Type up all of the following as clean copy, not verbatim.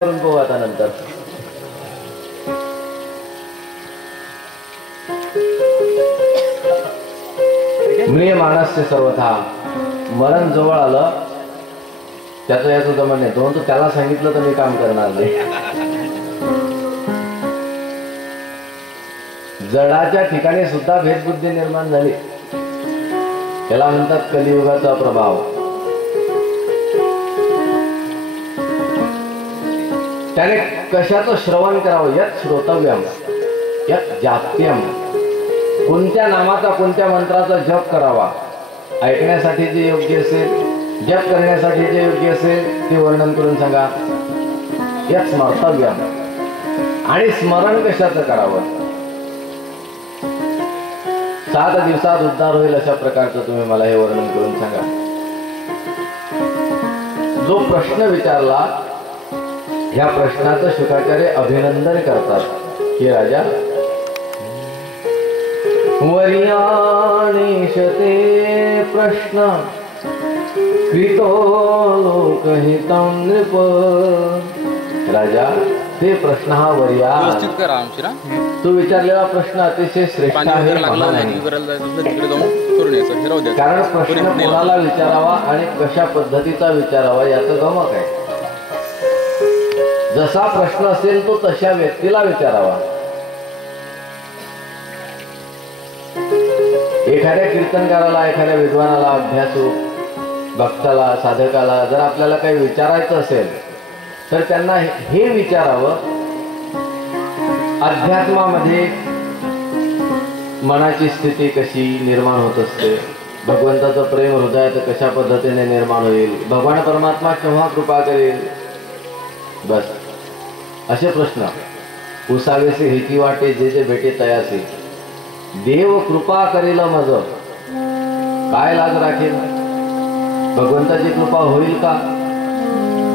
करून पाहू आता नंतर. म्रिय माणसचे सर्वथा मरण जवळ आलं त्याचं याचं जमन नाही. परंतु त्याला सांगितलं तर मी काम करणार नाही. जडाच्या ठिकाणी सुद्धा भेदबुद्धी निर्माण झाली. त्याला म्हणतात कलियुगाचा प्रभाव. त्याने कशाचं श्रवण करावं, यत् श्रोतव्यम यत् जाप्यम, कोणत्या नामाचा कोणत्या मंत्राचा जप करावा, ऐकण्यासाठी जे योग्य असेल, जप करण्यासाठी जे योग्य असेल ते वर्णन करून सांगा. यत् स्मर्तव्यम, आणि स्मरण कशाचं करावं, 7 दिवसात उद्धार होईल अशा प्रकारचं तुम्ही मला हे वर्णन करून सांगा. जो प्रश्न विचारला या प्रश्नाचं शुकाचार्य अभिनंदन करतात की राजा वर्याणीशते प्रश्न कृतो लोकहितं नृप. राजा ते प्रश्न हा वर्या, तू विचारलेला प्रश्न अतिशय श्रेष्ठ आहे. कारण प्रश्न कोणाला विचारावा आणि कशा पद्धतीचा विचारावा याचं गमक आहे. जसा प्रश्न असेल तो तशा व्यक्तीला विचारावा. एखाद्या कीर्तनकाराला, एखाद्या विद्वानाला, अभ्यासू भक्ताला, साधकाला जर आपल्याला काही विचारायचं असेल तर त्यांना हे विचारावं, अध्यात्मामध्ये मनाची स्थिती कशी निर्माण होत असते, भगवंताचं प्रेम हृदयात कशा पद्धतीने निर्माण होईल, भगवान परमात्मा केव्हा कृपा करेल, बस असे प्रश्न. उसावेसे हेची वाटे जे जे भेटे तयासे, देव कृपा करेल मज काय लाज राखेल, भगवंताची कृपा होईल का,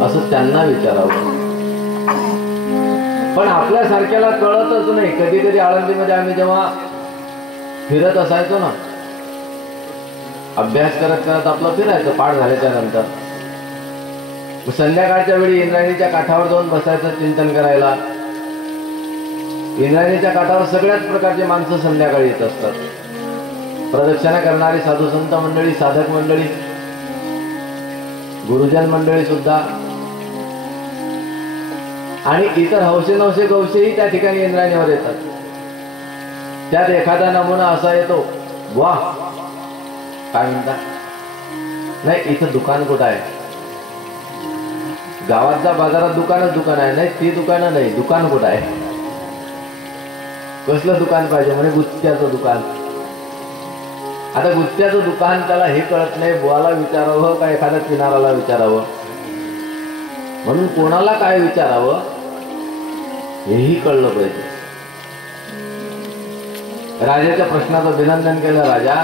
असं त्यांना विचारावं. पण आपल्यासारख्याला कळतच नाही. कधी कधी आळंदीमध्ये आम्ही जेव्हा फिरत असायचो ना, अभ्यास करत करत आपलं फिरायचं पाठ झाल्याच्या नंतर, संध्याकाळच्या वेळी इंद्रायणीच्या काठावर जाऊन बसायचं चिंतन करायला. इंद्रायणीच्या काठावर सगळ्याच प्रकारचे माणसं संध्याकाळी येत असतात. प्रदक्षिणा करणारी साधू संत मंडळी, साधक मंडळी, गुरुजन मंडळी सुद्धा, आणि इतर हौसे नवसे गवसेही त्या ठिकाणी इंद्रायणीवर येतात. त्यात एखादा नमुना असा येतो, वा काय म्हणता, नाही इथं दुकान कुठं आहे, गावातल्या बाजारात दुकान आहे, नाही ती दुकानं नाही, दुकान कुठं आहे, कसलं दुकान पाहिजे, म्हणजे गुत्त्याचं दुकान. आता गुत्त्याचं दुकान त्याला हे कळत नाही, बुवाला विचारावं का एखाद्या किनाराला विचारावं, म्हणून कोणाला काय विचारावं हेही कळलं पाहिजे. राजाच्या प्रश्नाचं अभिनंदन केलं. राजा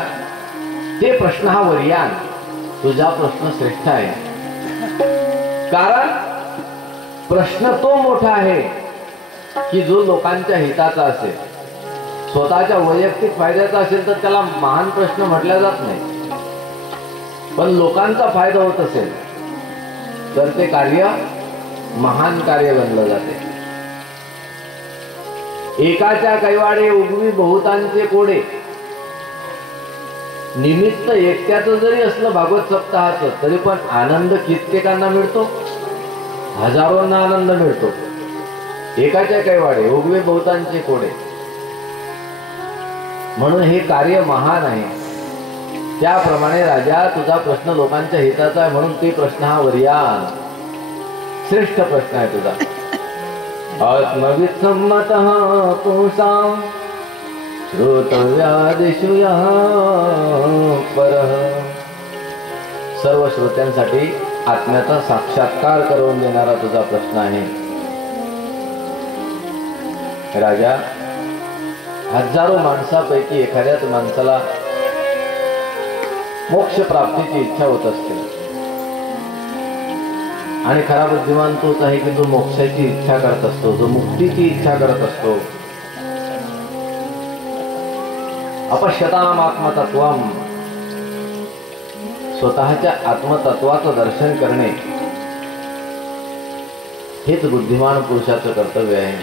ते प्रश्न हा वर्यान, तुझा प्रश्न श्रेष्ठ आहे. कारण प्रश्न तो मोठा आहे की जो लोकांच्या हिताचा असेल, स्वतःच्या वैयक्तिक फायद्याचा असेल तर त्याला महान प्रश्न म्हटला जात नाही. पण लोकांचा फायदा होत असेल तर ते कार्य महान कार्य बनलं जाते. एकाच्या कैवाडे उगवी बहुतांचे कोडे, निमित्त एकट्याचं जरी असलं भागवत सप्ताहाचं तरी पण आनंद कित्येकांना मिळतो, हजारोंना आनंद मिळतो. एकाच्या कैवाडे उगवे बहुतांचे कोडे, म्हणून हे कार्य महान आहे. त्याप्रमाणे राजा तुझा प्रश्न लोकांच्या हिताचा आहे, म्हणून ते प्रश्न हा वर्यान श्रेष्ठ प्रश्न आहे तुझा. आत्मविसम्मतः पुंसां श्रोतव्यादिषु यः परः. सर्व श्रोत्यांसाठी आत्म्याचा साक्षात्कार करून देणारा तुझा प्रश्न आहे. राजा, हजारो माणसापैकी एखाद्याच माणसाला मोक्ष प्राप्तीची इच्छा होत असते, आणि खरा बुद्धिमान तोच आहे की जो मोक्षाची इच्छा करत असतो, जो मुक्तीची इच्छा करत असतो. अपश्यताम आत्मतत्वम, स्वतःच्या आत्मतत्वाचं दर्शन करणे हेच बुद्धिमान पुरुषाचं कर्तव्य आहे.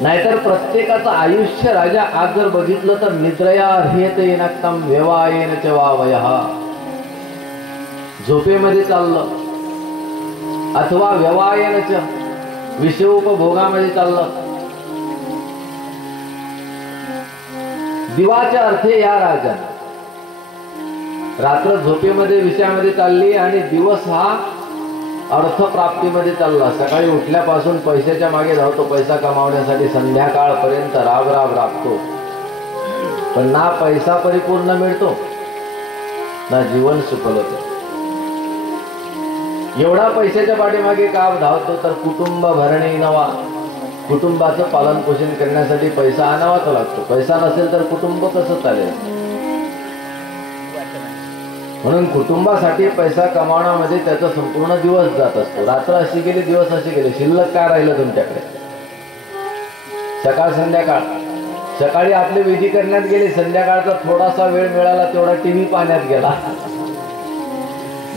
नाहीतर प्रत्येकाचं आयुष्य राजा आज जर बघितलं तर निद्रया ह्रियते नक्तम व्यवायेन च वा वयः, झोपेमध्ये चाललं अथवा व्यवायेन च विषयोपभोगामध्ये चाललं. दिवाच्या अर्थे या राजा रात्र झोपेमध्ये विषयामध्ये चालली आणि दिवस हा अर्थप्राप्तीमध्ये चालला. सकाळी उठल्यापासून पैशाच्या मागे धावतो, पैसा कमावण्यासाठी संध्याकाळपर्यंत राब राबतो, पण ना पैसा परिपूर्ण मिळतो ना जीवन सुखल होतं. एवढा पैशाच्या पाठीमागे का धावतो तर कुटुंब भरणे नवा, कुटुंबाचं पालन पोषण करण्यासाठी पैसा आणावाच लागतो. पैसा नसेल तर कुटुंब कसं चालेल? म्हणून कुटुंबासाठी पैसा कमावण्यामध्ये त्याचा संपूर्ण दिवस जात असतो. रात्र अशी गेली, दिवस असे गेले, शिल्लक काय राहिलं तुमच्याकडे? सकाळ संध्याकाळ. सकाळी आपले विधी करण्यात गेले, संध्याकाळचा थोडासा वेळ मिळाला तेवढा टीव्ही पाहण्यात गेला,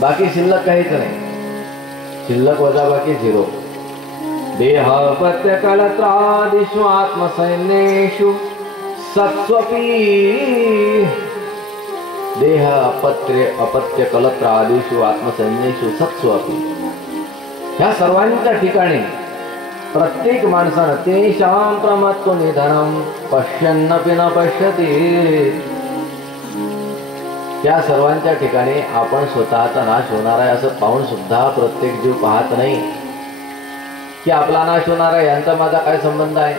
बाकी शिल्लक काहीच नाही. शिल्लक वजा बाकी झिरो. देह प्रत्यकलत्रादिषु आत्मसैन्येषु सत्स्वपी, देह अपत्य कलत्रादिषु आत्मसैन्येषु सत्स्वपी. ह्या सर्वांच्या ठिकाणी प्रत्येक माणसानं तेषां प्रमत्तो निधनं पश्यन्नपि न पश्यति, त्या सर्वांच्या ठिकाणी आपण स्वतःचा नाश होणार आहे असं पाहून सुद्धा प्रत्येक जीव पाहत नाही की आपला नाश होणार आहे, यांचा माझा काय संबंध आहे.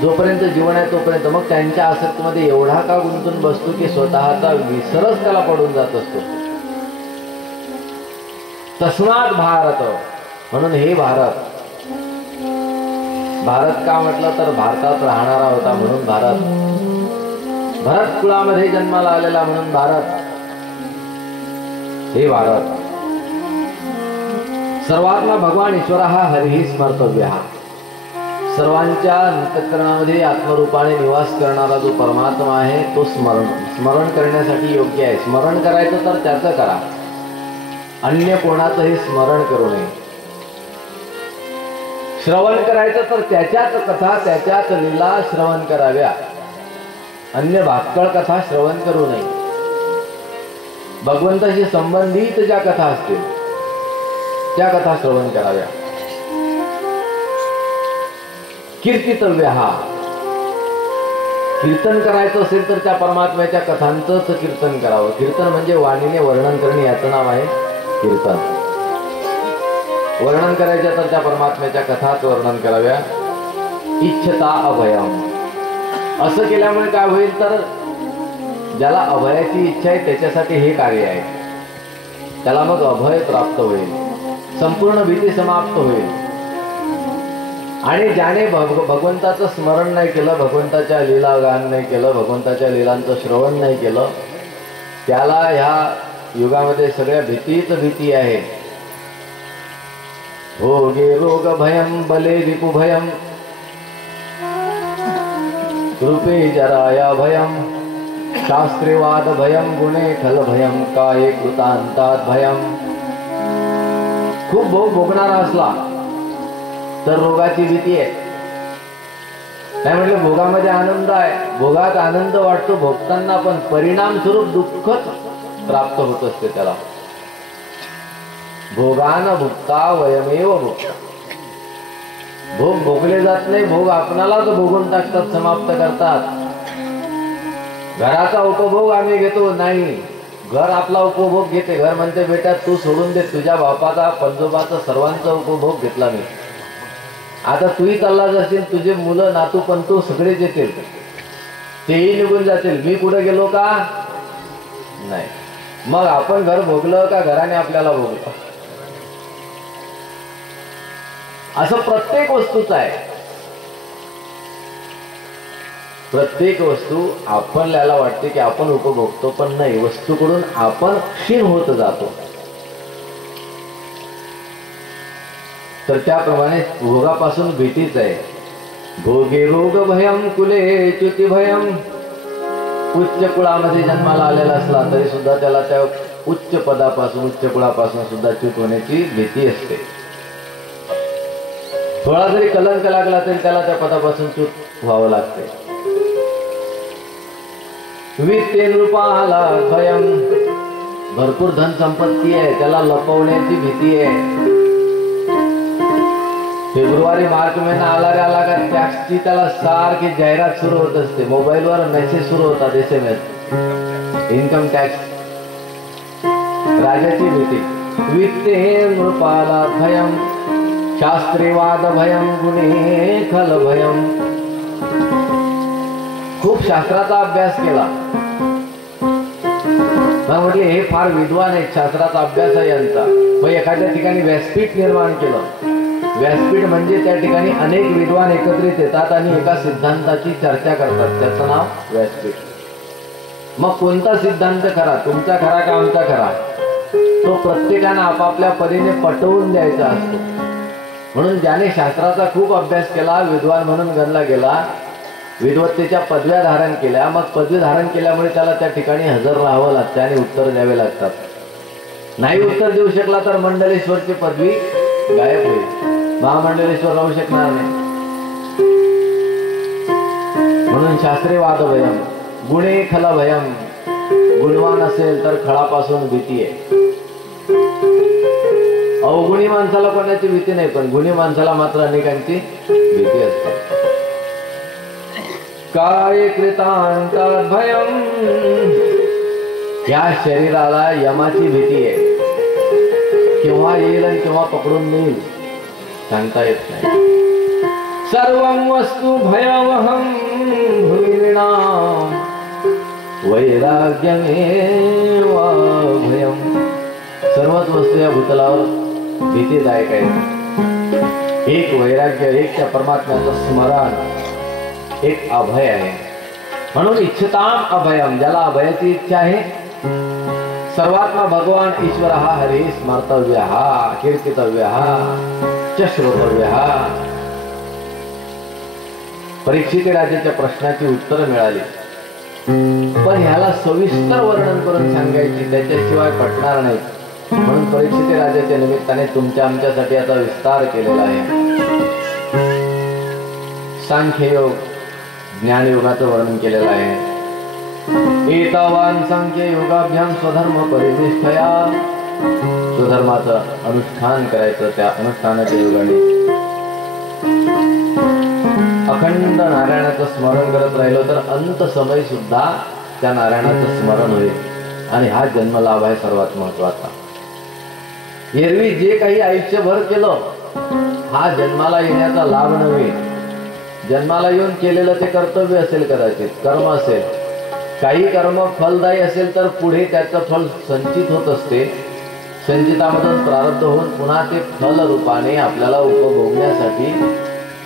जोपर्यंत जीवन आहे तोपर्यंत मग त्यांच्या आसक्तीमध्ये एवढा का गुंतून बसतो की स्वतःचा विसरच त्याला पडून जात असतो. तस्मात भारत, म्हणून हे भारत. भारत का म्हटलं तर भारतात राहणारा होता म्हणून भारत, भरत कुळामध्ये जन्माला आलेला म्हणून भारत. हे भारत. सर्वात्मा भगवान ईश्वर हा हरिही स्मर्तव्य. हा सर्वांच्या अंतःकरणामध्ये आत्मरूपाने निवास करणारा जो परमात्मा आहे तो स्मरण करण्यासाठी योग्य आहे. स्मरण करायचं तर त्याचं करा, अन्य कोणाचंही स्मरण करू नये. श्रवण करायचं तर त्याच्याच कथा त्याच्याच लीला श्रवण कराव्या, अन्य भाक्कळ कथा श्रवण करू नये. भगवंताशी संबंधित ज्या कथा असतील त्या कथा श्रवण कराव्या. कीर्तितव्य. हा कीर्तन करायचं असेल तर त्या परमात्म्याच्या कथांचंच कीर्तन करावं. कीर्तन म्हणजे वाणीने वर्णन करणे, याचं नाव आहे कीर्तन. वर्णन करायचं तर त्या परमात्म्याच्या कथाच वर्णन कराव्या. इच्छता अभयम. असं केल्यामुळे काय होईल तर ज्याला अभयाची इच्छा आहे त्याच्यासाठी हे कार्य आहे, त्याला मग अभय प्राप्त होईल, संपूर्ण भीती समाप्त होईल. आणि ज्याने भगवंताचं स्मरण नाही केलं, भगवंताच्या लीला गान नाही केलं, भगवंताच्या लीलांचं श्रवण नाही केलं, त्याला ह्या युगामध्ये सगळ्या भीतीच भीती आहे. भोगे रोग भयम बले रिपु भयम कृपे जराया भयम शास्त्रीवाद भयम गुणे खल भयम काय कृतांतात भयम. खूप भोग भोगणारा असला तर रोगाची भीती आहे. नाही म्हटलं भोगामध्ये आनंद आहे, भोगात आनंद वाटतो भोगताना, पण परिणाम स्वरूप दुःखच प्राप्त होत असते त्याला. भोगान भुक्ता वयमेव भुक्ता. भोग भोगले जात नाही, भोग आपणालाच भोगून टाकतात, समाप्त करतात. घराचा उपभोग आम्ही घेतो नाही, घर आपला उपभोग घेते. घर म्हणते बेटा तू सोडून दे, तुझ्या बापाचा पंजोबाचा सर्वांचा उपभोग घेतला मी, आता तूही चालला जाशील, तुझे मुलं नातू पंतू सगळेच येतील, तेही निघून जातील, मी पुढे गेलो का नाही. मग आपण घर भोगलं का घराने आपल्याला भोगलं? असं प्रत्येक वस्तूच आहे. प्रत्येक वस्तू आपल्याला वाटते की आपण उपभोगतो, पण नाही, वस्तूकडून आपण क्षीण होत जातो. तर त्याप्रमाणे भोगापासून भीतीच आहे. भोगे रोग भयम कुले च्युती भयम. उच्च कुळामध्ये जन्माला आलेला असला तरी सुद्धा त्याला त्या उच्च पदापासून उच्च कुळापासून सुद्धा च्युत होण्याची भीती असते. थोडा जरी कलंक लागला तरी त्याला त्या पदापासून च्युत व्हावं लागते. वित्ते नृपाला भयम, भरपूर धन संपत्ती आहे, त्याला लपवण्याची भीती आहे. फेब्रुवारी मार्च महिना आला का टॅक्सची त्याला सारखी जाहिरात सुरू होत असते. मोबाईलवर मेसेज सुरू होतात, SMS, इन्कम टॅक्स. राजाची भीती. वित्ते नृपाला भयम, शास्त्रीवाद भयम, गुणे खल भयम. खूप शास्त्राचा अभ्यास केला. म्हटले हे फार विद्वान आहेत, शास्त्राचा अभ्यास आहे यांचा. मग एखाद्या ठिकाणी व्यासपीठ निर्माण केलं. व्यासपीठ म्हणजे त्या ठिकाणी अनेक विद्वान एकत्रित येतात आणि एका सिद्धांताची चर्चा करतात, त्याचं नाव व्यासपीठ. मग कोणता सिद्धांत खरा, तुमचा खरा का आमचा खरा, तो प्रत्येकानं आपापल्या परीने पटवून द्यायचा असतो. म्हणून ज्याने शास्त्राचा खूप अभ्यास केला, विद्वान म्हणून गणला गेला, विद्वत्तेच्या पदव्या धारण केल्या, मग पदवी धारण केल्यामुळे त्याला त्या ठिकाणी हजर राहावं लागतं आणि उत्तर द्यावे लागतात. नाही उत्तर देऊ शकला तर मंडलेश्वरची पदवी गायब होईल, महामंडलेश्वर राहू शकणार नाही. म्हणून शास्त्रीय वाद भयम, गुणे खल भयम. गुणवान असेल तर खळापासून भीती आहे. अवगुणी माणसाला कोणाची भीती नाही, पण गुणी माणसाला मात्र अनेकांची भीती असते. काय कृतांतात भयम, या शरीराला यमाची भीती आहे. केव्हा येईल आणि केव्हा पकडून नेईल सांगता येत नाही. सर्वं वस्तु भयवहं भुविनां, वैराग्यमेव भयम. सर्वच वस्तू या भूतलावर भीतीदायक आहेत. एक वैराग्य, एक त्या परमात्म्याचं स्मरण, एक अभय आहे. म्हणून इच्छताम अभयम, ज्याला अभयाची इच्छा आहे. सर्वात्मा भगवान ईश्वर हा हरी स्मर्तव्य, हा कीर्तितव्य, हा श्रोतव्य. हा परीक्षित राजाच्या प्रश्नाची उत्तर मिळाली, पण ह्याला सविस्तर वर्णन करून सांगायची त्याच्याशिवाय पटणार नाही. म्हणून परीक्षित राजाच्या निमित्ताने तुमच्या आमच्यासाठी आता विस्तार केलेला आहे. सांख्ययोग, ज्ञानयोगाचं वर्णन केलेलं आहे. एतावान सांख्य योगाभ्याम स्वधर्म परिनिष्ठया, स्वधर्माचं अनुष्ठान करायचं. त्या अनुष्ठानाच्या योगाने अखंड नारायणाचं स्मरण करत राहिलो तर अंत समय सुद्धा त्या नारायणाचं स्मरण होईल. आणि हा जन्मलाभ आहे सर्वात महत्वाचा. एरवी जे काही आयुष्यभर केलं, हा जन्माला येण्याचा लाभ नव्हे. जन्माला येऊन केलेलं ते कर्तव्य असेल, कदाचित कर्म असेल. काही कर्म फलदायी असेल तर पुढे त्याचं फल संचित होत असते. संचितामधून प्रारब्ध होऊन पुन्हा ते फल रूपाने आपल्याला उपभोगण्यासाठी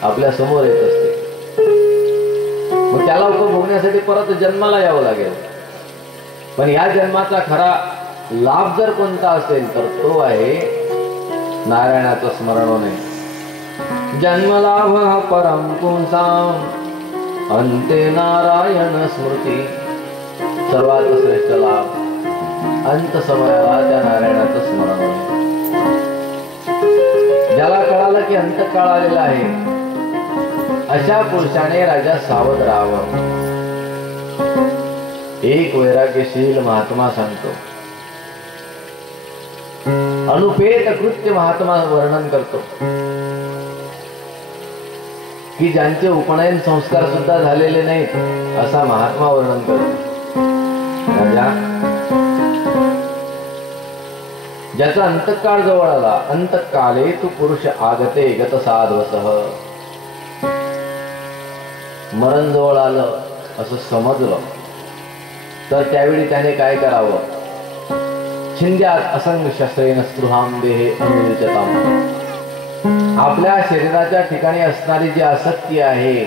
आपल्या समोर येत असते. मग त्याला उपभोगण्यासाठी परत जन्माला यावं लागेल. पण या जन्माचा खरा लाभ जर कोणता असेल तर तो आहे नारायणाचं स्मरण होणे. जन्मलाभ परम पुंसाम, अंते नारायण स्मृती. सर्वात श्रेष्ठ लाभ अंत समयाला त्या नारायणाचं स्मरण होणे. ज्याला कळालं की अंतकाळ आलेला आहे, अशा पुरुषाने राजा सावध राहावं. एक वैराग्यशील महात्मा सांगतो, अनुपेत कृत्य महात्मा वर्णन करतो की ज्यांचे उपनयन संस्कार सुद्धा झालेले नाहीत, असा महात्मा वर्णन करतो. राजा, ज्याचा अंतकाळ जवळ आला, अंतकाले तू पुरुष आगते गत साध्वसः. मरण जवळ आलं असं समजलं तर त्यावेळी त्याने काय करावं? छिंद्यात असंग शस्त्रेण स्पृहाम देहे अनुयुज्यताम. आपल्या शरीराच्या ठिकाणी असणारी जी आसक्ती आहे,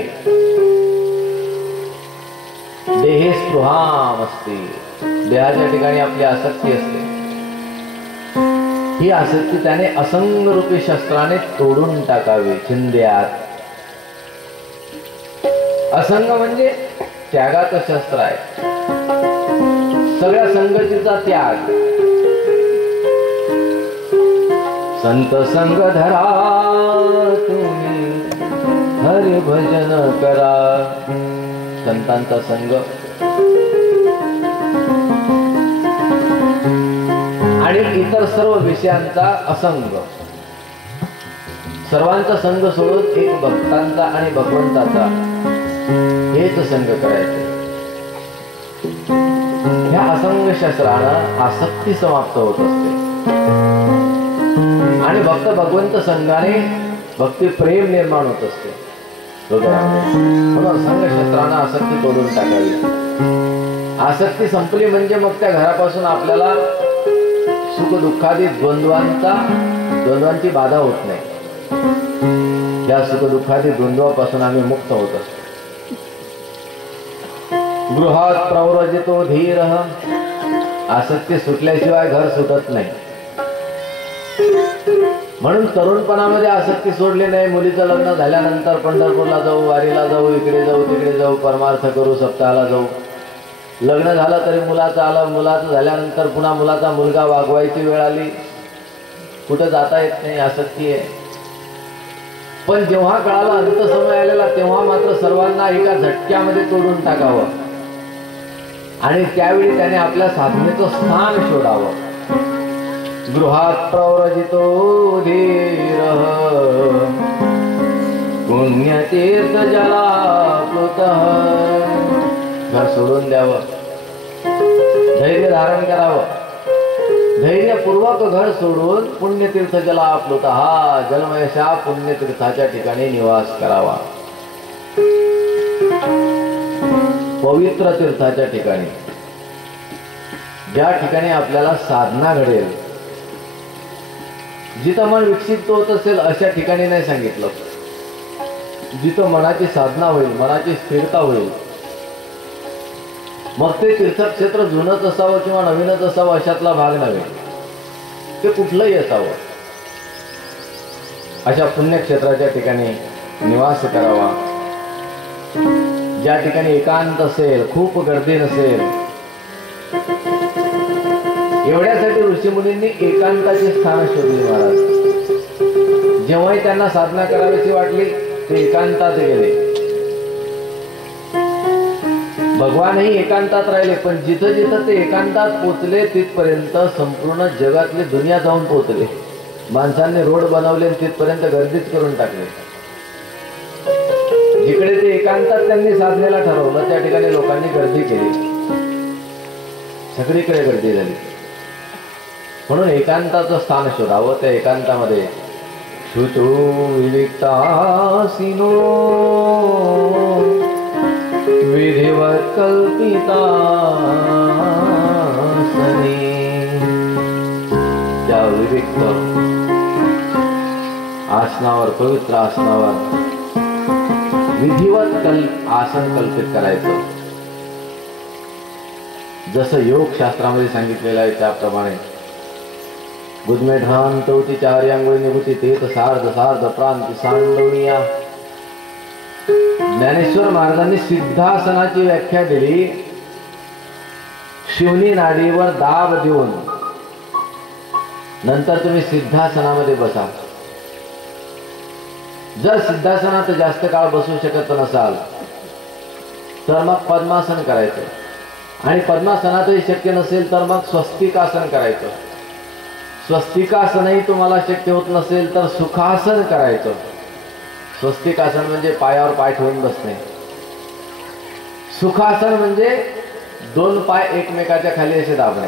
देहे स्पृहाम असते, देहाच्या ठिकाणी आपली आसक्ती असते. ही आसक्ती त्याने असंग रूपी शस्त्राने तोडून टाकावी. छिंद्यात, असंग म्हणजे त्यागाचं शस्त्र आहे. सगळ्या संगतीचा त्याग. संत संग धरा तुम्ही भजन करा. संतांचा संग आणि इतर सर्व विषयांचा असंग, सर्वांचा संग सोडून एक भक्तांचा आणि भगवंताचा हेच संग करायचे. ह्या असंग शास्त्रानं आसक्ती समाप्त होत असते आणि भक्त भगवंत संघाने भक्ती प्रेम निर्माण होत असते हृदयामध्ये. म्हणून संघ शास्त्रानं आसक्ती तोडून टाकावी. आसक्ती संपली म्हणजे मग त्या घरापासून आपल्याला सुख दुःखादी द्वंद्वांची बाधा होत नाही. या सुख दुःखादी द्वंद्वापासून आम्ही मुक्त होत असतो. गृहात प्रव्रजितो धीर, आसक्ती सुटल्याशिवाय घर सुटत नाही. म्हणून तरुणपणामध्ये आसक्ती सोडली नाही. मुलीचं लग्न झाल्यानंतर पंढरपूरला जाऊ, वारीला जाऊ, इकडे जाऊ, तिकडे जाऊ, परमार्थ करू, सप्ताहाला जाऊ. लग्न झालं तरी मुलाचं आलं, मुलाचं झाल्यानंतर पुन्हा मुलाचा मुलगा वागवायची वेळ आली, कुठं जाता येत नाही, आसक्ती आहे. पण जेव्हा कळाला अंत समय आलेला तेव्हा मात्र सर्वांना एका झटक्यामध्ये तोडून टाकावं आणि त्यावेळी त्याने आपल्या साधनेचं स्थान शोधावं. गृहात प्रव्रजितो धीर, पुण्यतीर्थ जलाप्लुतः. घर सोडून द्यावं, धैर्य धारण करावं. धैर्यपूर्वक घर सोडून पुण्यतीर्थ जलाप्लुतः, जलमयशा पुण्यतीर्थाच्या ठिकाणी निवास करावा. पवित्र तीर्थाच्या ठिकाणी, ज्या ठिकाणी आपल्याला साधना घडेल, जिथं मन विकसित होत असेल अशा ठिकाणी नाही सांगितलं. जिथं मनाची साधना होईल, मनाची स्थिरता होईल, मग ते तीर्थक्षेत्र जुनंच असावं किंवा नवीनच असावं अशातला भाग नव्हे, ते कुठलंही असावं. अशा पुण्यक्षेत्राच्या ठिकाणी निवास करावा. ज्या ठिकाणी एकांत असेल, खूप गर्दी नसेल. एवढ्यासाठी ऋषीमुनींनी एकांताचे स्थान शोधले महाराज. जेव्हाही त्यांना साधना करावीशी वाटली ते एकांतात गेले. भगवानही एकांतात राहिले, पण जिथं जिथं ते एकांतात पोचले तिथपर्यंत संपूर्ण जगातली दुनिया जाऊन पोचले. माणसांनी रोड बनवले, तिथपर्यंत गर्दीच करून टाकले. जिकडे ते एकांतात त्यांनी साधनेला ठरवलं त्या ठिकाणी लोकांनी गर्दी केली, सगळीकडे गर्दी झाली. म्हणून एकांताचं स्थान शोधावं. त्या एकांतामध्ये श्रुतो विविक्तासीनो विधिवत कल्पितासने, त्या विविक्त आसनावर, पवित्र आसनावर विधिवत आसन कल्पित करायचं. जसं योग शास्त्रामध्ये सांगितलेलं आहे त्याप्रमाणे. बुद्धमेढान तवती चार्यांगोळी निभूती तेत सार्ध सार्ध प्रांती सांडवणीया. ज्ञानेश्वर महाराजांनी सिद्धासनाची व्याख्या दिली. शिवनी नाडीवर दाब देऊन नंतर तुम्ही सिद्धासनामध्ये बसा. जर सिद्धासनात जास्त काळ बसू शकत नसाल तर मग पद्मासन करायचं, आणि पद्मासनातही शक्य नसेल तर मग स्वस्तिकासन करायचं. स्वस्तिकासनही तुम्हाला शक्य होत नसेल तर सुखासन करायचं. स्वस्तिकासन म्हणजे पायावर पाय ठेवून बसणे. सुखासन म्हणजे दोन पाय एकमेकाच्या खाली असे दाबणे.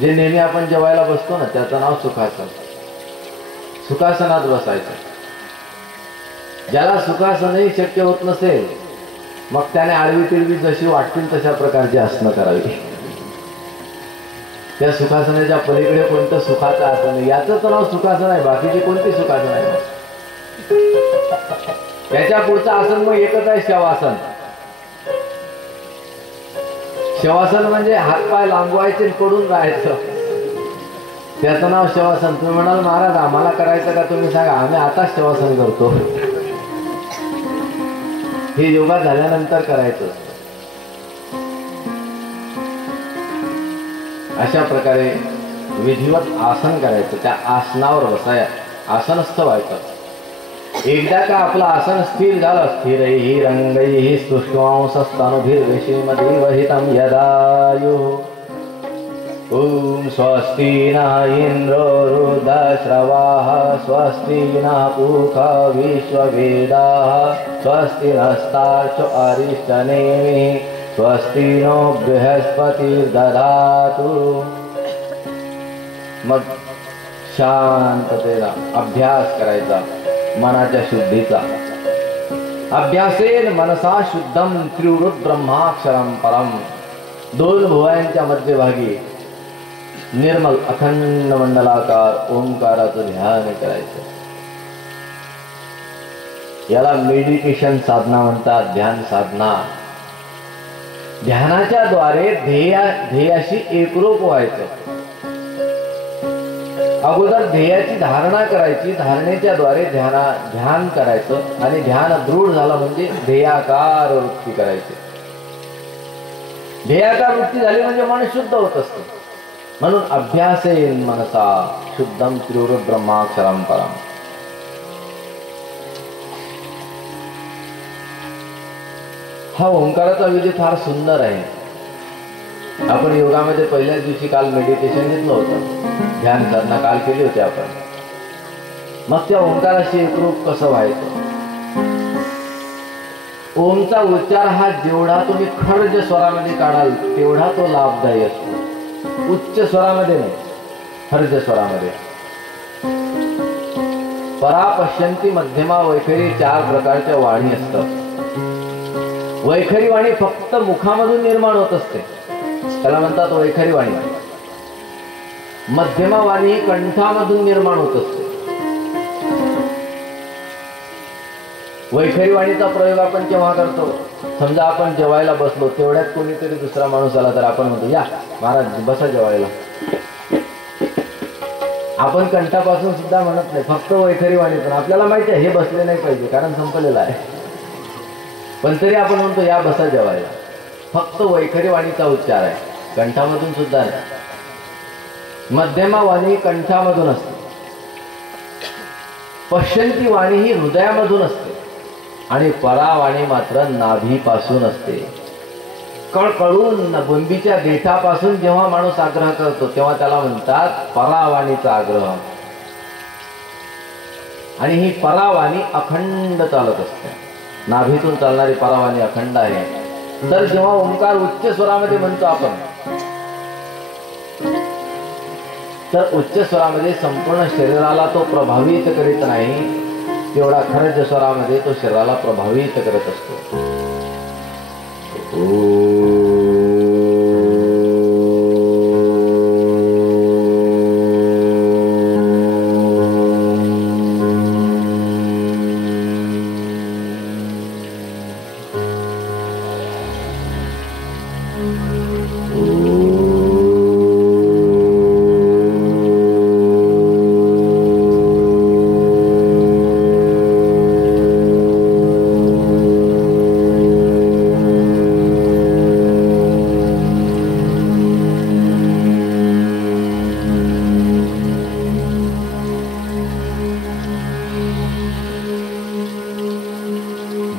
जे नेहमी आपण जेवायला बसतो ना त्याचं नाव सुखासन. सुखासनात बसायचं. ज्याला सुखासनही शक्य होत नसेल मग त्याने आडवी तिरवी जशी वाटतील तशा प्रकारची आसनं करावी. त्या सुखासनाच्या पलीकडे कोणतं सुखाचं आसन आहे, याचं तर नाव सुखासन आहे. बाकीची कोणती सुखासन आहे? त्याच्या पुढचं आसन मग एकच आहे, शवासन. शवासन म्हणजे हातपाय लांबवायचे पडून राहायचं, त्याचं नाव शवासन. तुम्ही म्हणाल महाराज आम्हाला करायचं का, तुम्ही सांगा. आम्ही आताच शवासन करतो. हे योगा झाल्यानंतर करायचं. अशा प्रकारे विधिवत आसन करायचं. त्या आसनावर बसाया, आसनस्थ व्हायचं. एकदा का आपलं आसन स्थिर झालं, स्थिरैः रंगैः सूक्ष्मांसस्तनुभीर्विषीमदेवहितं यदायुः। ॐ स्वस्ति न इन्द्रो वृद्धश्रवाः स्वस्ति न पूषा विश्ववेदाः स्वस्ति नस्तार्क्ष्यो अरिष्टनेमिः स्वस्ति नो बृहस्पतिर्दधातु। मग शांततेला अभ्यास करायचा मनाच्या शुद्धीचा। अभ्यासेन मनसा शुद्धम त्रिवृत ब्रह्माक्षरम परम। दोन भुवयांच्या मध्यभागी निर्मल अखंड मंडलाकार ओंकाराचं ध्यान करायचं। याला मेडिटेशन साधना म्हणतात, ध्यान साधना। ध्यानाच्या द्वारे ध्येयाशी एकरूप व्हायचं। अगोदर ध्येयाची धारणा करायची, धारणेच्या द्वारे ध्यान करायचं आणि ध्यान दृढ झालं म्हणजे ध्येयाकार वृत्ती करायची। ध्येयाकार वृत्ती झाली म्हणजे मन शुद्ध होत असते। म्हणून अभ्यासेन मनसा शुद्धम त्रिवृत ब्रह्माक्षरम परम। हा ओंकाराचा विधी फार सुंदर आहे। आपण योगामध्ये पहिल्याच दिवशी काल मेडिटेशन घेतलं होतं, ध्यान साधना काल केली होती आपण। मग त्या ओंकाराशी एकरूप कसं व्हायचं? ओमचा उच्चार हा जेवढा तुम्ही खर्ज स्वरामध्ये काढाल तेवढा तो लाभदायी असतो। उच्च स्वरामध्ये नाही, खर्ज स्वरामध्ये। परा पश्यंती मध्यमा वैखरी चार प्रकारच्या वाणी असतात। वैखरी वाणी फक्त मुखामधून निर्माण होत असते, त्याला म्हणतात वैखरी वाणी। मध्यमा वाणी ही कंठामधून निर्माण होत असते। वैखरी वाणीचा प्रयोग आपण केव्हा करतो? समजा आपण जेवायला बसलो, तेवढ्यात कोणीतरी दुसरा माणूस आला तर आपण म्हणतो या महाराज बसा जेवायला। आपण कंठापासून सुद्धा म्हणत नाही, फक्त वैखरी वाणीतून। आपल्याला माहिती आहे हे बसले नाही पाहिजे कारण संपलेलं आहे, पण तरी आपण म्हणतो या बसा जेवायला। फक्त वैखरी वाणीचा उच्चार आहे, कंठामधून सुद्धा नाही। मध्यमा वाणी कंठामधून असते, पश्यंती वाणी ही हृदयामधून असते आणि परावाणी मात्र नाभीपासून असते। कळकळून बुंदीच्या देठापासून जेव्हा माणूस आग्रह करतो तेव्हा त्याला म्हणतात परावाणीचा आग्रह। आणि ही परावाणी अखंड चालत असते, नाभीतून चालणारी परावाणी अखंड आहे। तर जेव्हा ओंकार उच्च स्वरामध्ये म्हणतो आपण, तर उच्च स्वरामध्ये संपूर्ण शरीराला तो प्रभावित करीत नाही, तेवढा खर्ज स्वरामध्ये तो शरीराला प्रभावित करत असतो।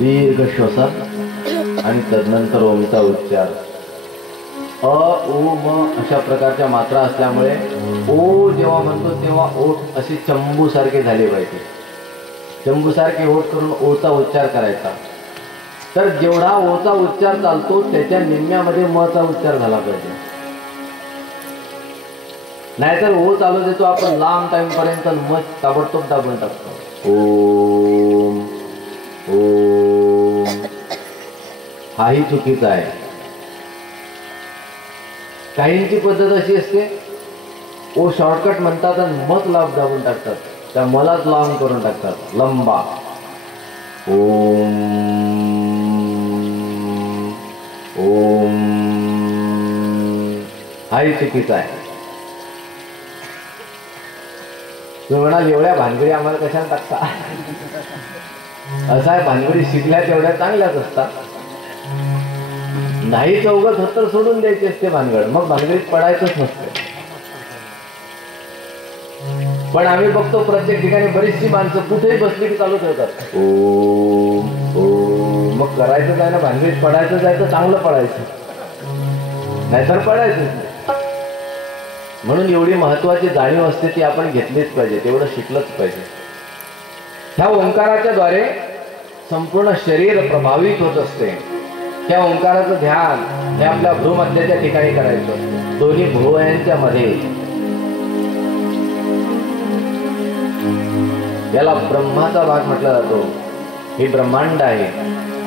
दीर्घ श्वसन आणि तदनंतर ओमचा उच्चार। अ उ म अशा प्रकारच्या मात्रा असल्यामुळे ओ जेव्हा म्हणतो तेव्हा ओठ असे चंबू सारखे झाले पाहिजे। चंबू सारखे ओठ करून ओचा उच्चार करायचा। तर जेवढा ओचा उच्चार चालतो त्याच्या निम्म्यामध्ये म चा उच्चार झाला पाहिजे। नाहीतर ओ चालू देतो आपण लांब टाइम पर्यंत, म ताबडतोब दाबून टाकतो। ओम ओम हाही चुकीचा आहे। काहींची पद्धत अशी असते, ओ शॉर्टकट म्हणतात आणि मत लांब दाबून टाकतात, त्या मलाच लांब करून टाकतात लंबा। ओम ओम हाही चुकीचा आहे। तुम्ही म्हणाल एवढ्या भानगडी आम्हाला कशाला टाकता? असं आहे, भानगडी शिकल्या तेवढ्या चांगल्याच असतात। नाही चौघत होत तर सोडून द्यायची असते भानगड, मग भानगडीत पडायचंच नसतं। पण आम्ही बघतो प्रत्येक ठिकाणी बरीचशी माणसं कुठेही बसली की चालू ठेवतात ओ ओ. मग करायचं काय ना, भानगडीत पडायचं जायचं, चांगलं पडायचं, नाहीतर पडायचं. म्हणून एवढी महत्वाची जाणीव असते ती आपण घेतलीच पाहिजे, तेवढं शिकलंच पाहिजे. ह्या ओंकाराच्या द्वारे संपूर्ण शरीर प्रभावित होत असते. त्या ओंकाराचं ध्यान हे आपल्या भ्रूमध्याच्या ठिकाणी करायचं असतं, दोन्ही भ्रुवयांच्या मध्ये. याला ब्रह्माचा भाग म्हटला जातो. हे ब्रह्मांड आहे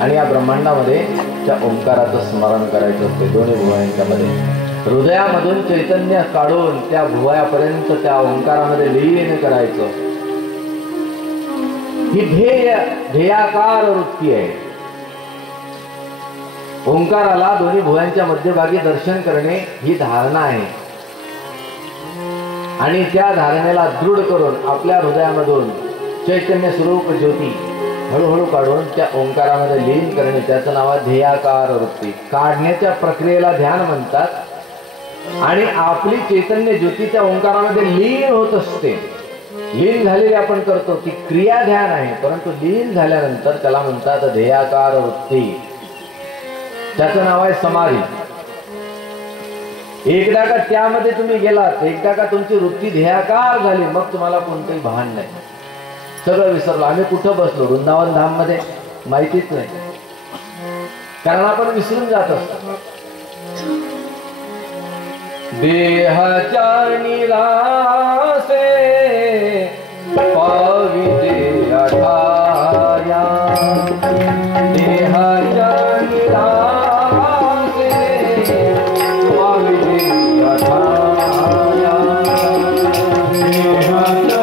आणि या ब्रह्मांडामध्ये त्या ओंकाराचं स्मरण करायचं असते दोन्ही भुवयांच्या मध्ये. हृदयामधून चैतन्य काढून त्या भुवयापर्यंत त्या ओंकारामध्ये लीन करायचं. ही ध्येयाकार वृत्ती आहे. ओंकाराला दोन्ही भुवयांच्या मध्यभागी दर्शन करणे ही धारणा आहे आणि त्या धारणेला दृढ करून आपल्या हृदयामधून चैतन्य स्वरूप ज्योती हळूहळू काढून त्या ओंकारामध्ये लीन करणे, त्याचं नाव आहे ध्येयाकार वृत्ती. काढण्याच्या प्रक्रियेला ध्यान म्हणतात आणि आपली चैतन्य ज्योती त्या ओंकारामध्ये लीन होत असते. लीन झालेली आपण करतो ती क्रिया ध्यान आहे, परंतु लीन झाल्यानंतर त्याला म्हणतात ध्येयाकार वृत्ती. त्याचं नाव आहे समाधी. एकदा का त्यामध्ये तुम्ही गेलात, एकदा का तुमची वृत्ती ध्येयाकार झाली, मग तुम्हाला कोणतंही भान नाही, सगळं विसरलो. आम्ही कुठं बसलो? वृंदावन धाम मध्ये, माहितीच नाही, कारण आपण विसरून जात असतो. देहाच्या निरासे पाविते आठाया, देहाच्या निरासे पाविते आठाया, देहाच्या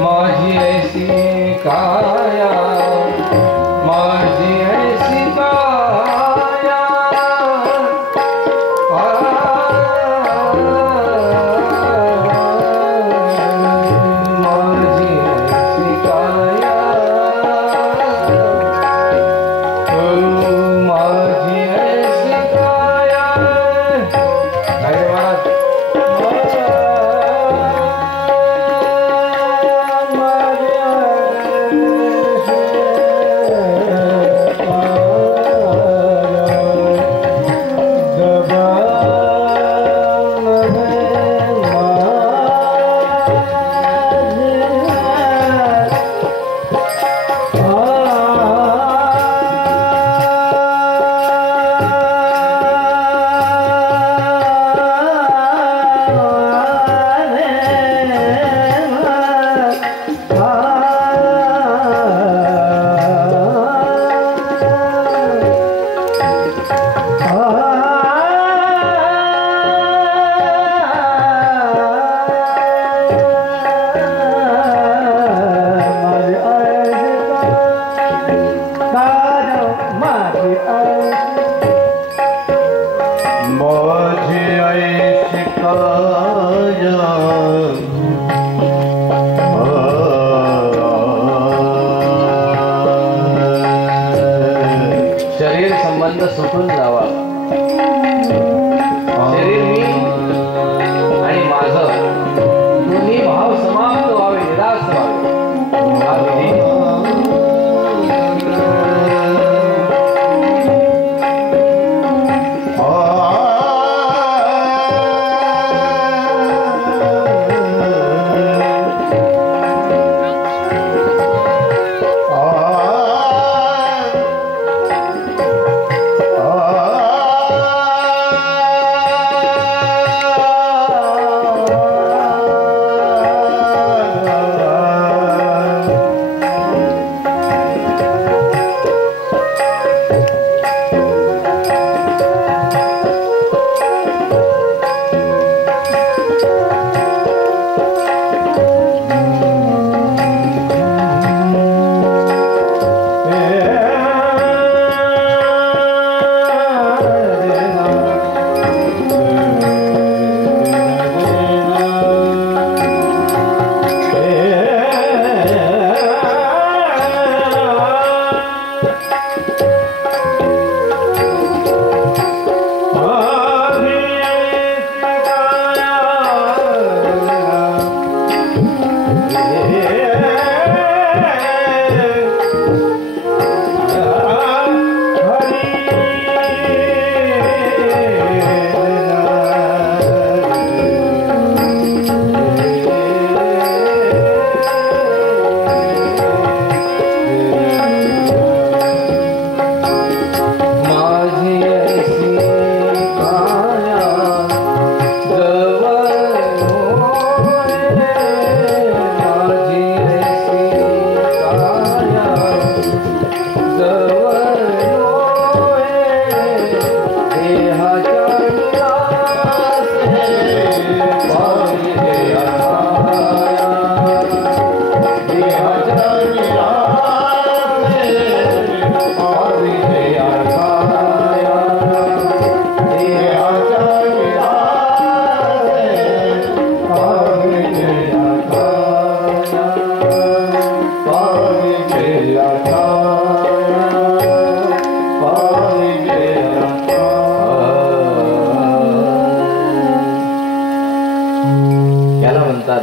माझी ऐशी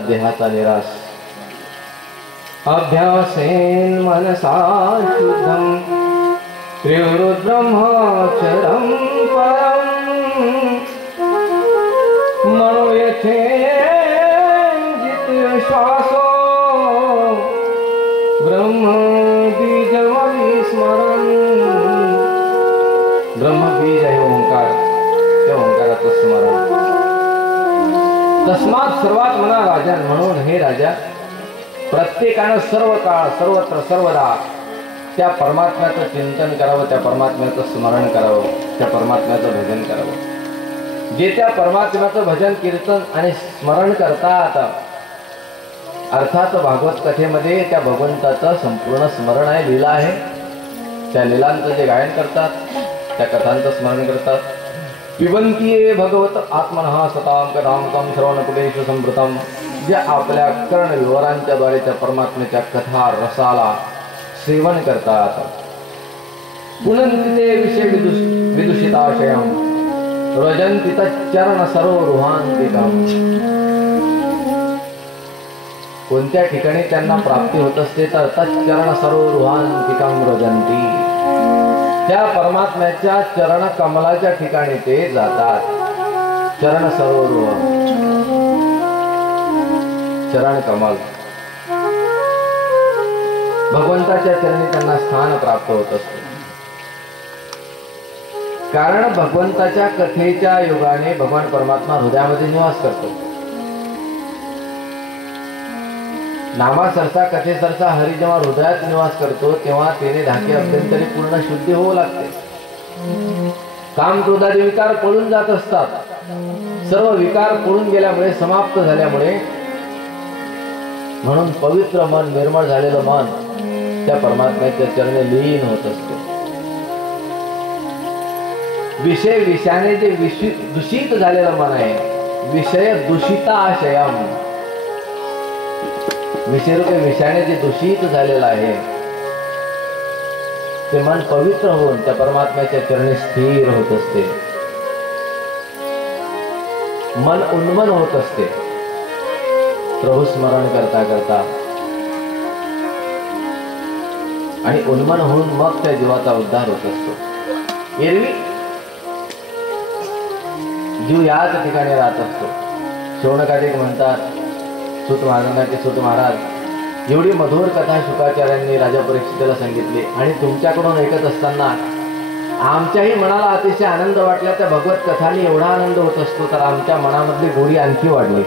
देहाचा निराश अभ्यासेन मनसा शुद्धं त्रिवृद्ब्रह्मचरं परं मनो यथेजित श्वासो ब्रह्म बीजमविस्मरन् ब्रह्मबीज आहे ओंकार, त्या ओंकाराचं स्मरण. तस्मात सर्वात मना राजन, म्हणून हे राजा प्रत्येकानं सर्व काळ सर्वत्र सर्वदा त्या परमात्म्याचं चिंतन करावं, त्या परमात्म्याचं स्मरण करावं, त्या परमात्म्याचं भजन करावं. जे त्या परमात्म्याचं भजन कीर्तन आणि स्मरण करतात, अर्थात भागवत कथेमध्ये त्या भगवंताचं संपूर्ण स्मरण आहे, लीला आहे. त्या लीलांचं जे गायन करतात, त्या कथांचं स्मरण करतात. पिबंती भगवत आत्मनः सताम कथाम कम श्रवणपुटेषु संभृतम, जे आपल्या कर्ण विवरांच्या द्वारे त्या परमात्म्याच्या कथा रसाला सेवन करतात. पुनंती विषय विदूषिताशयम रजंती तच्चरण सरोरुहांतिकम. कोणत्या ठिकाणी त्यांना प्राप्ती होत असते तर तच्चरण सरोरुहांतिकम रजंती, त्या परमात्म्याच्या चरण कमलाच्या ठिकाणी ते जातात. चरण सरोवर, चरण कमल, भगवंताच्या चरणी त्यांना स्थान प्राप्त होत असते. कारण भगवंताच्या कथेच्या योगाने भगवान परमात्मा हृदयामध्ये निवास करतो. नामासरसा कथेसरसा हरी जेव्हा हृदयात निवास करतो तेव्हा तेने धाके अभ्यंतरी पूर्ण शुद्धी होऊ लागते. काम क्रोधादी विकार पळून जात असतात. सर्व विकार पळून गेल्यामुळे, समाप्त झाल्यामुळे, म्हणून पवित्र मन, निर्मळ झालेलं मन त्या परमात्म्याच्या चरणी लीन होत असते. विषय विषयाने जे दूषित झालेलं मन आहे, विषय दूषिताशयम, विषयरूपी विषयाने जे दूषित झालेलं आहे ते मन पवित्र होऊन त्या परमात्म्याच्या चरणी स्थिर होत असते. मन उन्मन होत असते प्रभू स्मरण करता करता, आणि उन्मन होऊन मग त्या जीवाचा उद्धार होत असतो. एरवी जीव याच ठिकाणी राहत असतो. शौनकादिक म्हणतात, सूत महाराजांचे सूत महाराज, एवढी मधुर कथा शुकाचार्यांनी राजा परीक्षितेला सांगितली आणि तुमच्याकडून ऐकत असताना आमच्याही मनाला अतिशय आनंद वाटला. त्या भगवत कथांनी एवढा आनंद होत असतो तर आमच्या मनामधली गोडी आणखी वाढली.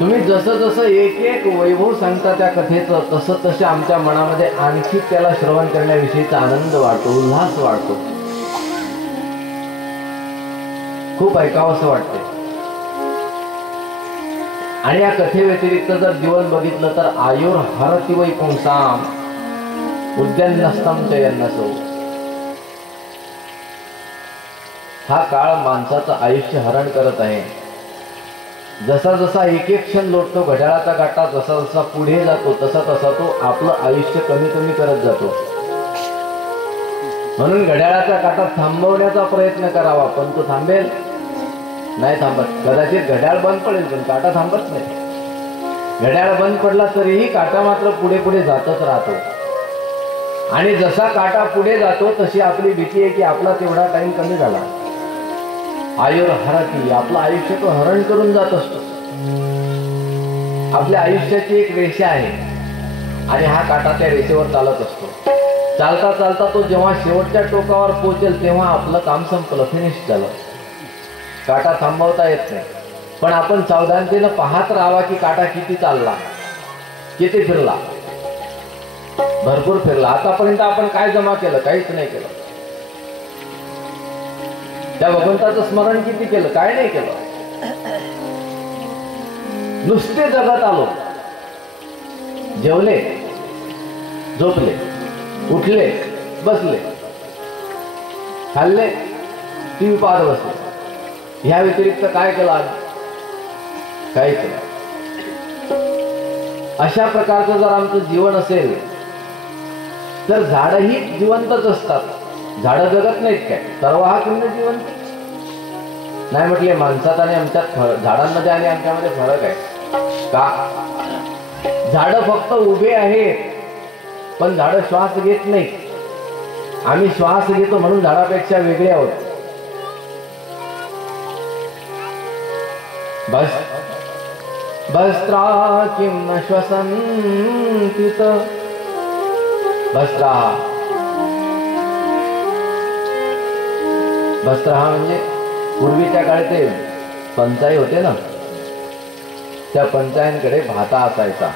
तुम्ही जसं जसं एक एक वैभव सांगता त्या कथेचं, तसं तसे आमच्या मनामध्ये आणखी त्याला श्रवण करण्याविषयीचा आनंद वाढतो, उल्हास वाढतो. खूप ऐकावं असं वाटते. आणि या कथे व्यतिरिक्त जर जीवन बघितलं तर आयुर हरति वै पुंसाम उद्यन्नस्तम चयन्नसो. हा काळ माणसाचं आयुष्य हरण करत आहे. जसा जसा एक एक क्षण लोटतो घड्याळाचा काटा, जसा जसा पुढे जातो तसा तसा तो आपलं आयुष्य कमी कमी करत जातो. म्हणून घड्याळाचा काटा थांबवण्याचा प्रयत्न करावा, पण तो थांबेल नाही थांबत. कदाचित घड्याळ बंद पडेल पण काटा थांबत नाही. घड्याळ बंद पडला तरीही काटा मात्र पुढे पुढे जातच राहतो. आणि जसा काटा पुढे जातो तशी आपली भीती आहे की आपला तेवढा टाइम कमी झाला. आयुर हरति, आपलं आयुष्य तो हरण करून जात असतो. आपल्या आयुष्याची एक रेषा आहे आणि हा काटा त्या रेषेवर चालत असतो. चालता चालता तो जेव्हा शेवटच्या टोकावर पोहोचेल तेव्हा आपलं काम संपलं, फिनिश झालं. काटा थांबवता येत नाही, पण आपण सावधानतेनं पाहत राहावा की काटा किती चालला, किती फिरला. भरपूर फिरला. आतापर्यंत आपण काय जमा केलं? काहीच नाही केलं. त्या भगवंताचं स्मरण किती केलं? काय नाही केलं. नुसते जगत आलो. जेवले, झोपले, उठले, बसले, खाल्ले, टीव्ही पाहत बसले. ह्या व्यतिरिक्त काय केलं आज? काय केलं? अशा प्रकारचं जर आमचं जीवन असेल तर झाडही जिवंतच असतात. झाडं जगत नाहीत काय? सर्व हा कुंड जिवंत नाही म्हटले. माणसात आणि आमच्यात झाडांमध्ये आणि आमच्यामध्ये फरक आहे का? झाडं फक्त उभे आहेत पण झाडं श्वास घेत नाहीत. आम्ही श्वास घेतो म्हणून झाडापेक्षा वेगळे आहोत. भस्त्रा किं न श्वसन्ति भस्त्रा. भस्त्र हा म्हणजे पूर्वीच्या काळी ते पंचाई होते ना, त्या पंचाईंकडे भाता असायचा.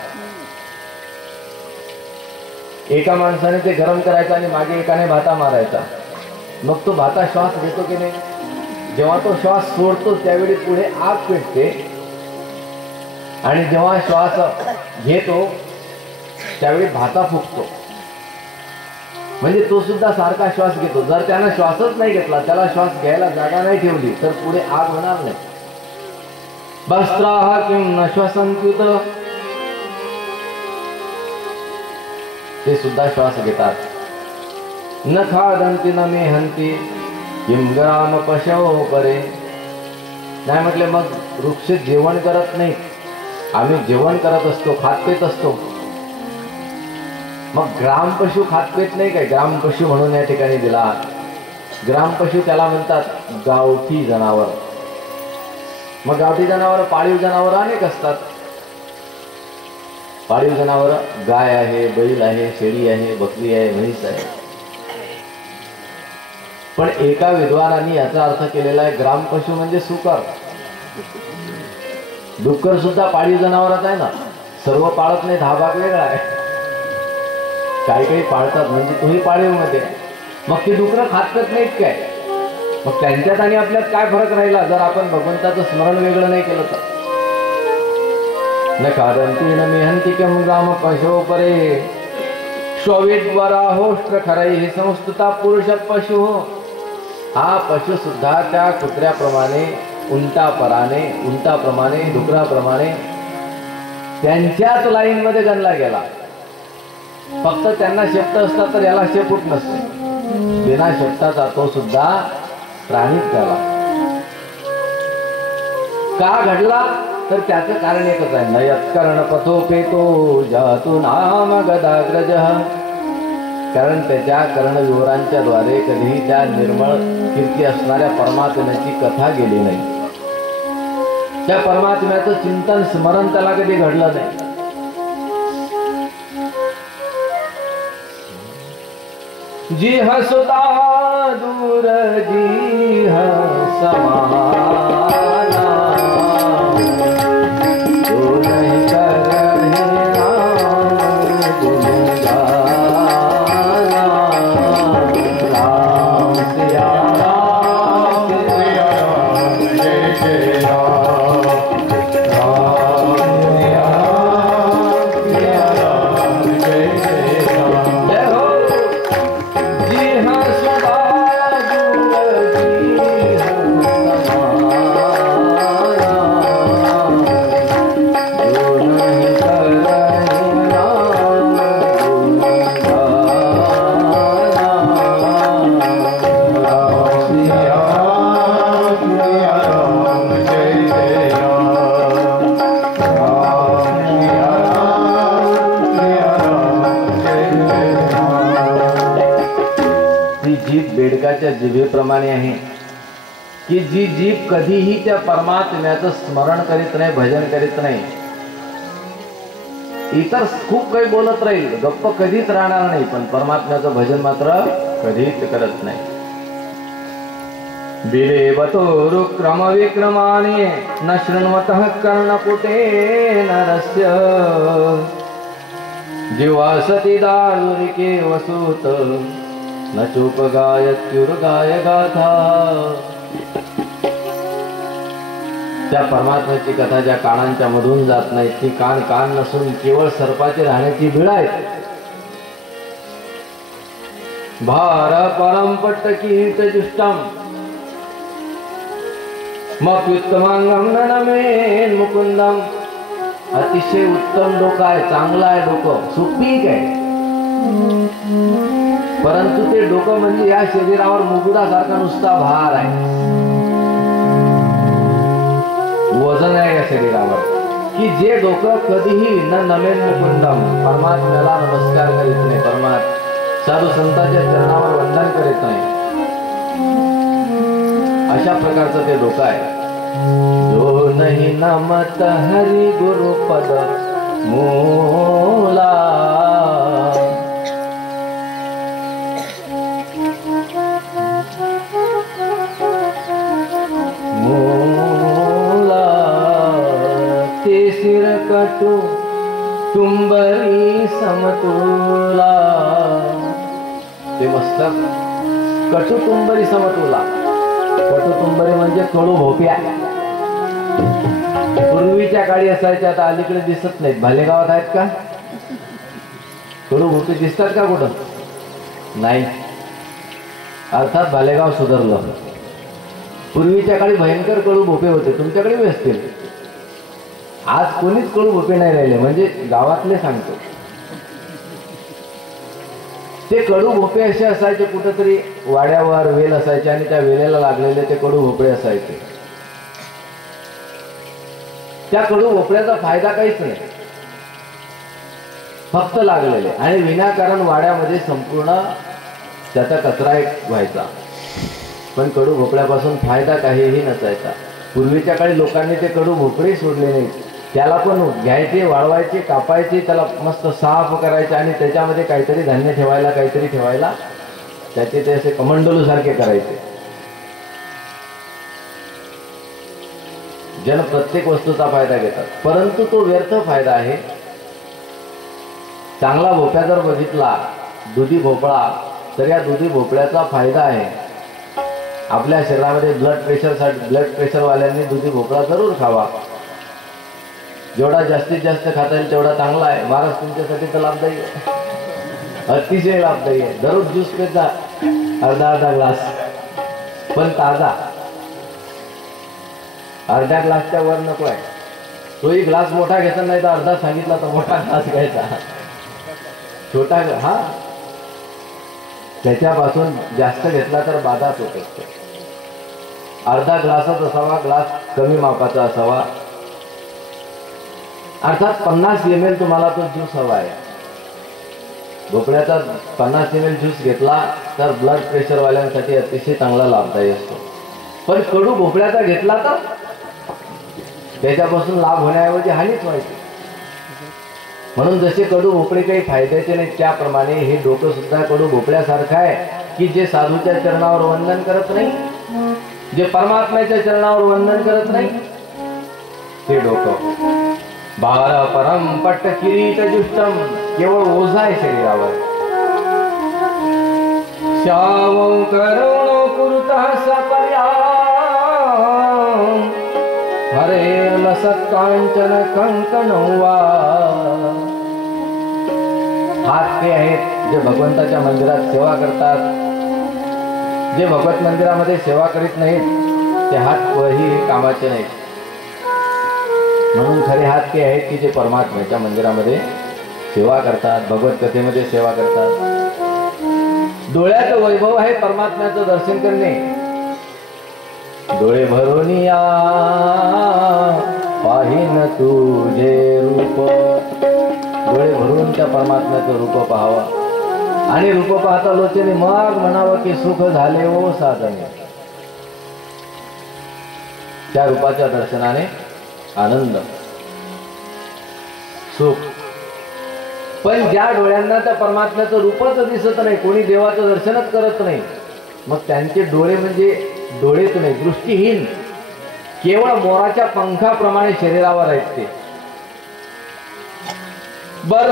एका माणसाने ते गरम करायचा आणि मागे एकाने भाता मारायचा. मग तो भाता श्वास घेतो की नाही? जेव्हा तो श्वास सोडतो त्यावेळी पुढे आग पेटते आणि जेव्हा श्वास घेतो त्यावेळी भाता फुटतो. म्हणजे तो सुद्धा सारखा श्वास घेतो. जर त्यानं श्वासच नाही घेतला, त्याला श्वास घ्यायला जागा नाही ठेवली तर पुढे आग होणार नाही. भस्त्राः किं न श्वसन्त्युत. ते सुद्धा श्वास घेतात. न खादन्ति न मेहन्ति किं ग्राम पशवो परे. नाही म्हटले मग वृक्ष जेवण करत नाही, आम्ही जेवण करत असतो, खात पेत असतो. मग ग्रामपशु खात पेत नाही काय? ग्रामपशु म्हणून या ठिकाणी दिला. ग्रामपशु त्याला म्हणतात गावठी जनावर. मग गावठी जनावर, पाळीव जनावर अनेक असतात. पाळीव जनावर गाय आहे, बैल आहे, शेळी आहे, बकरी आहे, म्हैस आहे. पण एका विद्वानांनी याचा अर्थ केलेला आहे ग्रामपशु म्हणजे सुकर. डुक्कर सुद्धा पाळीव जनावरच आहे ना. सर्व पाळत नाही, हा भाग वेगळा आहे. काही काही पाळतात म्हणजे तोही पाळीव मध्ये. मग ती डुकरं खात नाहीत काय? मग त्यांच्यात आणि आपल्यात काय फरक राहिला जर आपण भगवंताचं स्मरण वेगळं नाही केलं तर? न खादन्ति न मेहन्ति किं ग्राम पशवो परे श्वविद्वराहोष्ट्र खरैः संस्तुता पुरुष पशु. हा पशु सुद्धा त्या कुत्र्याप्रमाणे, उंटाप्रमाणे, डुकराप्रमाणे त्यांच्याच लाईन मध्ये गणला गेला. फक्त त्यांना शेपट असतात तर याला शेपूट नसते. बिना शेपटाचा तो सुद्धा प्राणीच झाला. का घडला तर त्याचं कारण एकच आहे. नयत्कर्ण पथोपेतो जातु नाम गदाग्रजः. कारण त्याच्या कर्णविवरांच्या द्वारे कधीही त्या निर्मळ कीर्ती असणाऱ्या परमात्म्याची कथा गेली नाही. त्या परमात्म्याचं चिंतन स्मरण त्याला कधी घडलं नाही. जिह सुता दूर जिह समाना जो नहीं करहे नाम गुणगाना. राम सिया राम, जय जय राम, राम जिभेप्रमाणे आहे की जी जीभ कधीही त्या परमात्म्याचं स्मरण करीत नाही, भजन करीत नाही, इतर खूप काही बोलत राहील, गप्प कधीच राहणार नाही, पण परमात्म्याचं भजन मात्र कधीच करत नाही. बिलेवतो क्रम विक्रमाने न शृण्वतः कर्णपुटे नरस्य जीवासति दारुरिके वसूत न चूप गायत्युर्गाय गाथा. त्या परमात्म्याची कथा ज्या कानांच्या मधून जात नाही ती कान कान नसून केवळ सर्पाची राहण्याची भीड आहे. भार परम पट्ट कीर्त जुष्टम मप्युत्तमांगम नमेन मुकुंदम. अतिशय उत्तम डोकं आहे, चांगलं आहे डोकं, सुपीक आहे, परंतु ते डोकं म्हणजे या शरीरावर मुकुटासारखा नुसता भार आहे, वजन आहे या शरीरावर, की जे डोकं कधीही न नमेन मुकुंदम, परमात्म्याला नमस्कार करीत नाही, साधू संतांच्या चरणावर वंदन करीत नाही, अशा प्रकारचं ते डोकं आहे. जो नहीं नमत हरि गुरुपद मूला मूला ते सिर कटु तुंबरी समतोला. ते मस्तक कटु तुंबरी समतोला. कटुतुंबरी म्हणजे कडू भोप्या. पूर्वीच्या काळी असायच्या, आता अलीकडे दिसत नाहीत. भालेगावात आहेत का कडू भोपे? दिसतात का कुठं? नाही. अर्थात भालेगाव सुधारलं. पूर्वीच्या काळी भयंकर कडू भोपे होते, तुमच्याकडे बी असतील. आज कोणीच कडू भोपे नाही राहिले, म्हणजे गावातले सांगतो. ते कडू भोपे असे असायचे, कुठेतरी वाड्यावर वेल असायचे आणि त्या वेलेला लागलेले ते कडू भोपळे असायचे. त्या कडू भोपळ्याचा फायदा काहीच नाही, फक्त लागलेले, आणि विनाकारण वाड्यामध्ये संपूर्ण त्याचा कचरा एक व्हायचा. पण कडू भोपळ्यापासून फायदा काहीही नसायचा. पूर्वीच्या काळी लोकांनी ते कडू भोपळे सोडले नाहीत. त्याला पण घ्यायचे, वाळवायचे, कापायचे, त्याला मस्त साफ करायचे आणि त्याच्यामध्ये काहीतरी धान्य ठेवायला, काहीतरी ठेवायला, त्याचे ते असे कमंडलू सारखे करायचे. जन प्रत्येक वस्तूचा फायदा घेतात, परंतु तो व्यर्थ फायदा आहे. चांगला भोपळा जर बघितला, दुधी भोपळा, तर या दुधी भोपळ्याचा फायदा आहे. आपल्या शरीरामध्ये ब्लड प्रेशरवाल्यांनी दुधी भोपळा जरूर खावा. जेवढा जास्तीत जास्त खाता येईल तेवढा चांगला आहे. महाराज तुमच्यासाठी तर लाभदायी आहे, अतिशय लाभदायी आहे. दररोज ज्यूस पेचा, अर्धा ग्लास, पण ताजा. अर्ध्या ग्लासच्या वर नको आहे. तोही ग्लास मोठा घ्यायचा नाही तर अर्धा सांगितला तर मोठा ग्लास घ्यायचा. छोटा हा, त्याच्यापासून जास्त घेतला तर बाधाच होत असते. अर्धा ग्लासच असावा, ग्लास कमी मापाचा असावा. अर्थात 50 ml तुम्हाला तो ज्यूस हवा आहे. भोपळ्याचा 50 ml ज्यूस घेतला तर ब्लड प्रेशर वाल्यांसाठी अतिशय चांगला लाभदायी असतो. पण कडू भोपळ्याचा घेतला तर त्याच्यापासून लाभ होण्याऐवजी हानीच व्हायची. म्हणून जसे कडू भोपळे काही फायद्याचे नाही, त्याप्रमाणे हे डोकं सुद्धा कडू भोपळ्यासारखं आहे, की जे साधूच्या चरणावर वंदन करत नाही, जे परमात्म्याच्या चरणावर वंदन करत नाही, ते डोकं. भार परम पट्ट किरीट जुष्टम, केवळ ओझा आहे शरीरावर. श्याम करुणो कुरुतः सपर्या हरे लसत कांचन कंकणवा. हात ते आहेत जे भगवंताच्या मंदिरात सेवा करतात. जे भगवत मंदिरामध्ये सेवा करीत नाहीत ते हात वही कामाचे नाहीत. म्हणून खरे हात ते आहेत की जे परमात्म्याच्या मंदिरामध्ये सेवा करतात, भगवत कथेमध्ये सेवा करतात. डोळ्याचं वैभव आहे परमात्म्याचं दर्शन करणे. डोळे भरून या पाहिन तुझे रूप. डोळे भरून त्या परमात्म्याचं रूप पाहावा. आणि रूप पाहता लोचने मग म्हणावं की सुख झाले ओ साधने. त्या रूपाच्या दर्शनाने आनंद सुख. पण ज्या डोळ्यांना त्या परमात्म्याचं रूपच दिसत नाही, कोणी देवाचं दर्शनच करत नाही, मग त्यांचे डोळे म्हणजे डोळेच नाही, दृष्टीहीन, केवळ मोराच्या पंखाप्रमाणे शरीरावर आहेत ते. बर